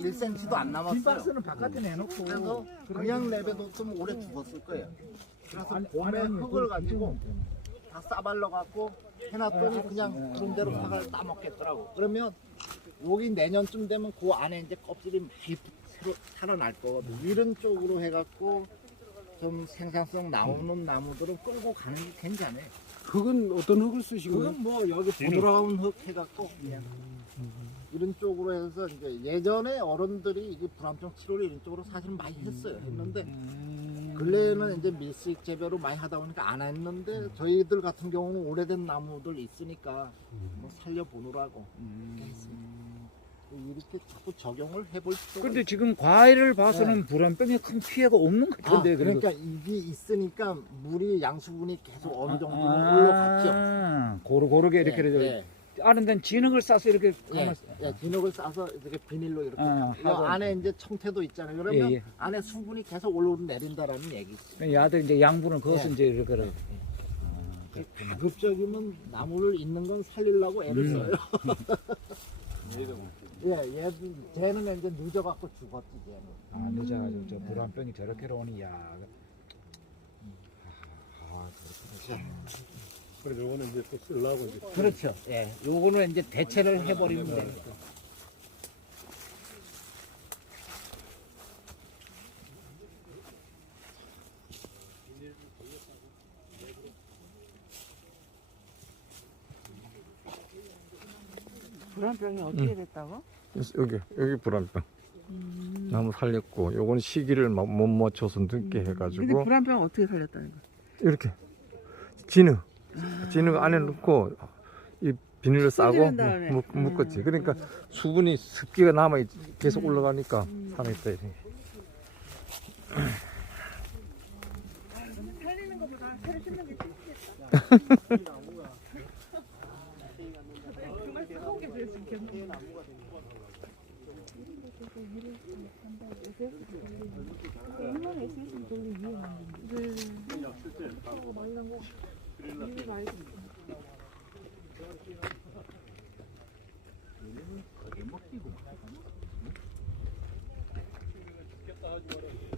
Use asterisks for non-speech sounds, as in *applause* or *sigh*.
1cm도 안 남았어요. 빈박스는 바깥에 내놓고 그래서 그냥 내버려뒀으면 오래 죽었을 거예요. 그래서 아니, 봄에 아니, 아니, 흙을 그 가지고 다 싸발라 갖고 해놨더니 그냥 그런 대로 사과를 따먹겠더라고. 그러면 여기 내년쯤 되면 그 안에 이제 껍질이 많이 새로 살아날 거거든. 이런 쪽으로 해갖고 좀 생산성 나오는 나무들은 끌고 가는 게 괜찮아요. 흙은 어떤 흙을 쓰시고요? 그건 뭐 여기 부드러운 흙 해갖고 그냥 이런 쪽으로 해서 이제 예전에 어른들이 이게 불암증 치료를 이런 쪽으로 사실 많이 했어요. 했는데 근래에는 이제 밀수익 재배로 많이 하다 보니까 안 했는데 저희들 같은 경우는 오래된 나무들 있으니까 뭐 살려보느라고 했습니다. 이렇게 자꾸 적용을 해볼 필요가 근데 지금 과일을 봐서는 불안병에 큰 피해가 없는 것 아, 같은데 그래도. 그러니까 이게 있으니까 물이 양수분이 계속 어느 정도는 올라갔죠. 아, 고루고루게 이렇게 예, 예, 예. 아는 데는 진흙을 싸서 이렇게 예, 가만- 예, 비닐을 싸서 이렇게 비닐로 이렇게 어, 이 하고. 안에 이제 청태도 있잖아요. 그러면 예, 예. 안에 수분이 계속 올라내린다라는 얘기죠. 야들 이제 양분을 그것은 예. 이제 이렇게 그래. 가급적이면 나무를 있는 건 살리려고 애를 음. 써요. *laughs* 예, 얘도 쟤는 이제 늦어갖고 죽었지 쟤는. 아, 늦어가지고 저 불안병이 저렇게 오니 야. 아, 그래서 요거는 이제 또 쓰려고 이제 그렇죠. 예, 요거는 이제 대체를 해버리면 되니까. 불안병이 어떻게 됐다고? 여기 여기 불안병 나무 살렸고 요건 시기를 막 못 맞춰서 늦게 근데 해가지고 불안병 어떻게 살렸다는 거야? 이렇게 진흙 진흙 안에 넣고 이 비닐을 싸고 묶, 묶었지. 그러니까 수분이 습기가 남아 있- 계속 올라가니까 살아있다 이게. 살리는 것보다 새로 심는 게 쉽겠다. 거. 네. 얼마나 있으면 좀 위험한데. 얘는 거게 먹히고 막. 죽겠다 하지 마라.